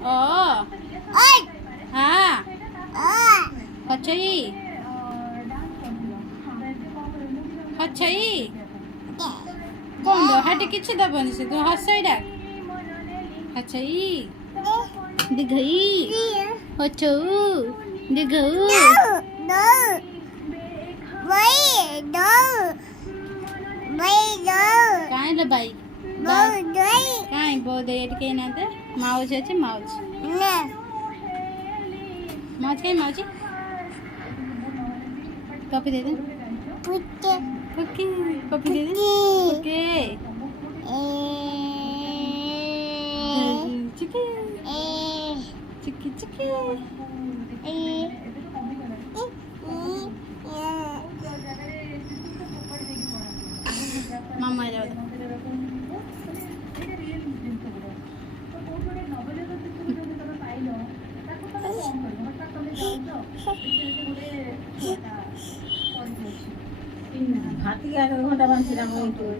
ओ हाँ हचई हचई कौन दो हाटे किछि दबनी से तू हसई डाक हचई दिघई हचऊ दिघऊ काई ले बाई काई बोदे एटके ना दे माउज আছে माउज माउज काई माउज कॉपी दे दे ओके कॉपी दे दे ओके चिकी चिकी चिकी मामा जाओ हाथी आगे घंटा बांधी